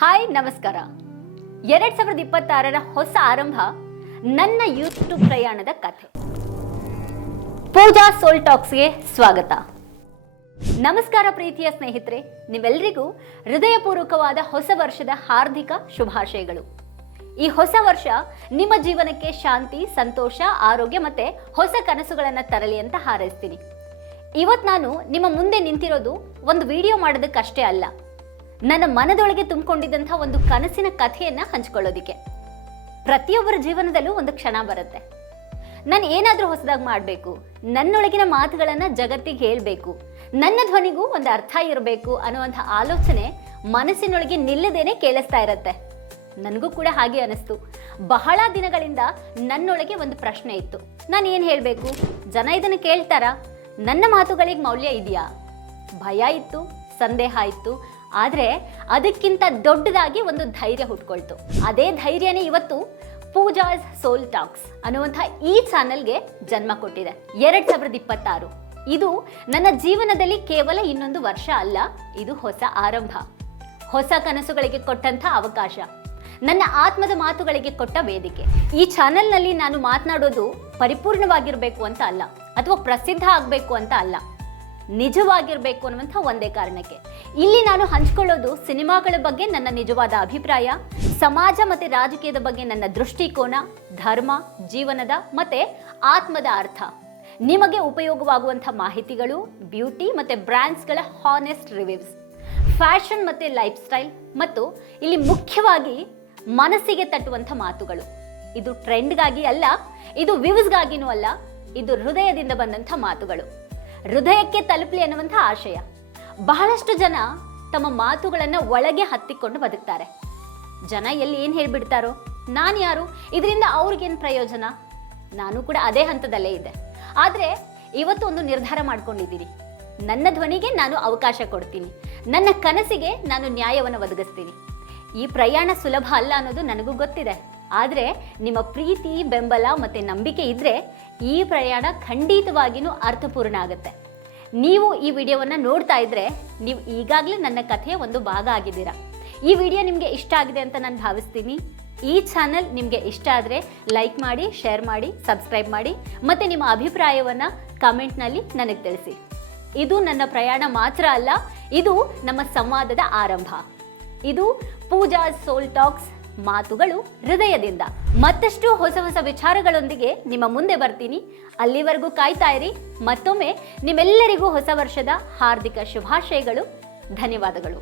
Hi ನಮಸ್ಕಾರ. 2026ರ ಹೊಸ ಆರಂಭ ನನ್ನ ಯೂಟ್ಯೂಬ್ ಪ್ರಯಾಣದ ಕಥೆ. ಪೂಜಾ ಸೋಲ್ ಟಾಕ್ಸ್ಗೆ ಸ್ವಾಗತ. ನಮಸ್ಕಾರ ಪ್ರೀತಿಯ ಸ್ನೇಹಿತರೆ, ನಿಮ್ಮೆಲ್ಲರಿಗೂ ಹೃದಯಪೂರ್ವಕವಾದ ಹೊಸ ವರ್ಷದ ಹಾರ್ದಿಕ ಶುಭಾಶಯಗಳು. ಈ ಹೊಸ ವರ್ಷ ನಿಮ್ಮ ಜೀವನಕ್ಕೆ ಶಾಂತಿ, ಸಂತೋಷ, ಆರೋಗ್ಯ ಮತ್ತೆ ಹೊಸ ಕನಸುಗಳನ್ನು ತರಲಿ ಅಂತ ಹಾರೈಸ್ತೀನಿ. ಇವತ್ತು ನಾನು ನಿಮ್ಮ ಮುಂದೆ ನಿಂತಿರೋದು ಒಂದು ವಿಡಿಯೋ ಮಾಡೋದಕ್ಕಷ್ಟೇ ಅಲ್ಲ, ನನ್ನ ಮನದೊಳಗೆ ತುಂಬಿಕೊಂಡಿದ್ದಂಥ ಒಂದು ಕನಸಿನ ಕಥೆಯನ್ನು ಹಂಚ್ಕೊಳ್ಳೋದಿಕ್ಕೆ. ಪ್ರತಿಯೊಬ್ಬರ ಜೀವನದಲ್ಲೂ ಒಂದು ಕ್ಷಣ ಬರುತ್ತೆ, ನಾನು ಏನಾದರೂ ಹೊಸದಾಗಿ ಮಾಡಬೇಕು, ನನ್ನೊಳಗಿನ ಮಾತುಗಳನ್ನು ಜಗತ್ತಿಗೆ ಹೇಳಬೇಕು, ನನ್ನ ಧ್ವನಿಗೂ ಒಂದು ಅರ್ಥ ಇರಬೇಕು ಅನ್ನುವಂಥ ಆಲೋಚನೆ ಮನಸ್ಸಿನೊಳಗೆ ನಿಲ್ಲದೇನೆ ಕೇಳಿಸ್ತಾ ಇರತ್ತೆ. ನನಗೂ ಕೂಡ ಹಾಗೆ ಅನಿಸ್ತು. ಬಹಳ ದಿನಗಳಿಂದ ನನ್ನೊಳಗೆ ಒಂದು ಪ್ರಶ್ನೆ ಇತ್ತು, ನಾನು ಏನು ಹೇಳಬೇಕು, ಜನ ಇದನ್ನು ಕೇಳ್ತಾರಾ, ನನ್ನ ಮಾತುಗಳಿಗೆ ಮೌಲ್ಯ ಇದೆಯಾ? ಭಯ ಇತ್ತು, ಸಂದೇಹ ಇತ್ತು. ಆದರೆ ಅದಕ್ಕಿಂತ ದೊಡ್ಡದಾಗಿ ಒಂದು ಧೈರ್ಯ ಹುಟ್ಕೊಳ್ತು. ಅದೇ ಧೈರ್ಯನೇ ಇವತ್ತು ಪೂಜಾಸ್ ಸೋಲ್ ಟಾಕ್ಸ್ ಅನ್ನುವಂಥ ಈ ಚಾನೆಲ್ಗೆ ಜನ್ಮ ಕೊಟ್ಟಿದೆ. 2026 ಇದು ನನ್ನ ಜೀವನದಲ್ಲಿ ಕೇವಲ ಇನ್ನೊಂದು ವರ್ಷ ಅಲ್ಲ, ಇದು ಹೊಸ ಆರಂಭ, ಹೊಸ ಕನಸುಗಳಿಗೆ ಕೊಟ್ಟಂಥ ಅವಕಾಶ, ನನ್ನ ಆತ್ಮದ ಮಾತುಗಳಿಗೆ ಕೊಟ್ಟ ವೇದಿಕೆ. ಈ ಚಾನೆಲ್ನಲ್ಲಿ ನಾನು ಮಾತನಾಡೋದು ಪರಿಪೂರ್ಣವಾಗಿರಬೇಕು ಅಂತ ಅಲ್ಲ, ಅಥವಾ ಪ್ರಸಿದ್ಧ ಆಗಬೇಕು ಅಂತ ಅಲ್ಲ, ನಿಜವಾಗಿರಬೇಕು ಅನ್ನುವಂಥ ಒಂದೇ ಕಾರಣಕ್ಕೆ. ಇಲ್ಲಿ ನಾನು ಹಂಚ್ಕೊಳ್ಳೋದು ಸಿನಿಮಾಗಳ ಬಗ್ಗೆ ನನ್ನ ನಿಜವಾದ ಅಭಿಪ್ರಾಯ, ಸಮಾಜ ಮತ್ತು ರಾಜಕೀಯದ ಬಗ್ಗೆ ನನ್ನ ದೃಷ್ಟಿಕೋನ, ಧರ್ಮ, ಜೀವನದ ಮತ್ತು ಆತ್ಮದ ಅರ್ಥ, ನಿಮಗೆ ಉಪಯೋಗವಾಗುವಂಥ ಮಾಹಿತಿಗಳು, ಬ್ಯೂಟಿ ಮತ್ತು ಬ್ರ್ಯಾಂಡ್ಸ್ಗಳ ಹಾನೆಸ್ಟ್ ರಿವ್ಯೂಸ್, ಫ್ಯಾಷನ್ ಮತ್ತು ಲೈಫ್ ಸ್ಟೈಲ್, ಮತ್ತು ಇಲ್ಲಿ ಮುಖ್ಯವಾಗಿ ಮನಸ್ಸಿಗೆ ತಟ್ಟುವಂಥ ಮಾತುಗಳು. ಇದು ಟ್ರೆಂಡ್ಗಾಗಿ ಅಲ್ಲ, ಇದು ವ್ಯೂಸ್ಗಾಗಿನೂ ಅಲ್ಲ, ಇದು ಹೃದಯದಿಂದ ಬಂದಂಥ ಮಾತುಗಳು, ಹೃದಯಕ್ಕೆ ತಲುಪಲಿ ಅನ್ನುವಂಥ ಆಶಯ. ಬಹಳಷ್ಟು ಜನ ತಮ್ಮ ಮಾತುಗಳನ್ನು ಒಳಗೆ ಹತ್ತಿಕೊಂಡು ಬದುಕ್ತಾರೆ. ಜನ ಎಲ್ಲಿ ಏನು ಹೇಳಿಬಿಡ್ತಾರೋ, ನಾನು ಯಾರು, ಇದರಿಂದ ಅವ್ರಿಗೇನು ಪ್ರಯೋಜನ? ನಾನು ಕೂಡ ಅದೇ ಹಂತದಲ್ಲೇ ಇದ್ದೆ. ಆದರೆ ಇವತ್ತು ಒಂದು ನಿರ್ಧಾರ ಮಾಡ್ಕೊಂಡಿದ್ದೀನಿ, ನನ್ನ ಧ್ವನಿಗೆ ನಾನು ಅವಕಾಶ ಕೊಡ್ತೀನಿ, ನನ್ನ ಕನಸಿಗೆ ನಾನು ನ್ಯಾಯವನ್ನು ಒದಗಿಸ್ತೀನಿ. ಈ ಪ್ರಯಾಣ ಸುಲಭ ಅಲ್ಲ ಅನ್ನೋದು ನನಗೂ ಗೊತ್ತಿದೆ. ಆದರೆ ನಿಮ್ಮ ಪ್ರೀತಿ, ಬೆಂಬಲ ಮತ್ತು ನಂಬಿಕೆ ಇದ್ದರೆ ಈ ಪ್ರಯಾಣ ಖಂಡಿತವಾಗಿಯೂ ಅರ್ಥಪೂರ್ಣ ಆಗುತ್ತೆ. ನೀವು ಈ ವಿಡಿಯೋವನ್ನು ನೋಡ್ತಾ ಇದ್ದರೆ ನೀವು ಈಗಾಗಲೇ ನನ್ನ ಕಥೆಯ ಒಂದು ಭಾಗ ಆಗಿದ್ದೀರಾ. ಈ ವಿಡಿಯೋ ನಿಮಗೆ ಇಷ್ಟ ಆಗಿದೆ ಅಂತ ನಾನು ಭಾವಿಸ್ತೀನಿ. ಈ ಚಾನಲ್ ನಿಮಗೆ ಇಷ್ಟ ಆದರೆ ಲೈಕ್ ಮಾಡಿ, ಶೇರ್ ಮಾಡಿ, ಸಬ್ಸ್ಕ್ರೈಬ್ ಮಾಡಿ, ಮತ್ತು ನಿಮ್ಮ ಅಭಿಪ್ರಾಯವನ್ನು ಕಮೆಂಟ್ನಲ್ಲಿ ನನಗೆ ತಿಳಿಸಿ. ಇದು ನನ್ನ ಪ್ರಯಾಣ ಮಾತ್ರ ಅಲ್ಲ, ಇದು ನಮ್ಮ ಸಂವಾದದ ಆರಂಭ. ಇದು ಪೂಜಾ ಸೋಲ್ ಟಾಕ್ಸ್, ಮಾತುಗಳು ಹೃದಯದಿಂದ. ಮತ್ತಷ್ಟು ಹೊಸ ಹೊಸ ವಿಚಾರಗಳೊಂದಿಗೆ ನಿಮ್ಮ ಮುಂದೆ ಬರ್ತೀನಿ. ಅಲ್ಲಿವರೆಗೂ ಕಾಯ್ತಾ ಇರಿ. ಮತ್ತೊಮ್ಮೆ ನಿಮ್ಮೆಲ್ಲರಿಗೂ ಹೊಸ ವರ್ಷದ ಹಾರ್ದಿಕ ಶುಭಾಶಯಗಳು. ಧನ್ಯವಾದಗಳು.